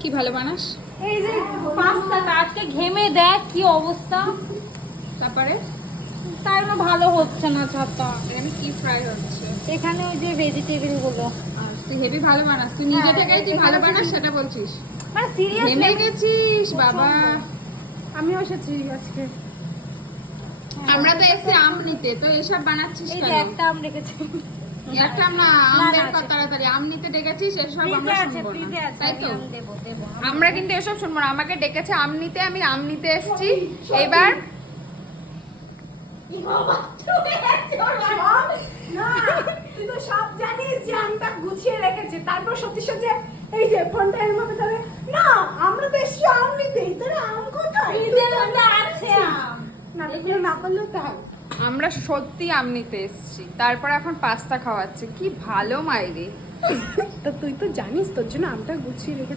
কি ভালো বানাস। এই যে পাস্তাটা আজকে ঘেমে দেখ কি অবস্থা। তারপরে তাই না ভালো হচ্ছে না ছাতা। এখানে কি ফ্রাই হচ্ছে? এখানে ওই যে ভেজিটেবল গুলো। আর তুই হেভি ভালো বানাস, তুই নিজে হ্যাঁ, থেকেই তুই এখানে ভালো তো বানাস সেটা বলছিস। মানে সিরিয়াসলি ঘেমে গেছিস বাবা। আমিও এসেছি আজকে। আমরা তো এসে আম নিতে, তো এসব বানাচ্ছিস এই কেন? যে একটা আম রেখেছি। একটা আম না, আম বের কর তাড়াতাড়ি। আম নিতে ডেকেছিস, এসব আমরা শুনবো না, তাই তো? আমরা কিন্তু এসব শুনবো না। আমাকে ডেকেছে আম নিতে, আমি আম নিতে এসেছি। এবার না তুই তো সব জানিস যে আমটা গুছিয়ে রেখেছে, তারপর সত্যি সত্যি এই যে ফোনটা এর মধ্যে ধরে না আমরা তো এসছি আম নিতে, তোরা আম কোথায়? ফ্রিজের মধ্যে আছে আম। নাটকগুলো না করলেও তো হয়। আমরা সত্যি আম নিতে এসেছি, তারপর এখন পাস্তা খাওয়াচ্ছে। কি ভালো মাইরি। তো তুই তো জানিস তোর জন্য আমটা গুছিয়ে রেখেছে।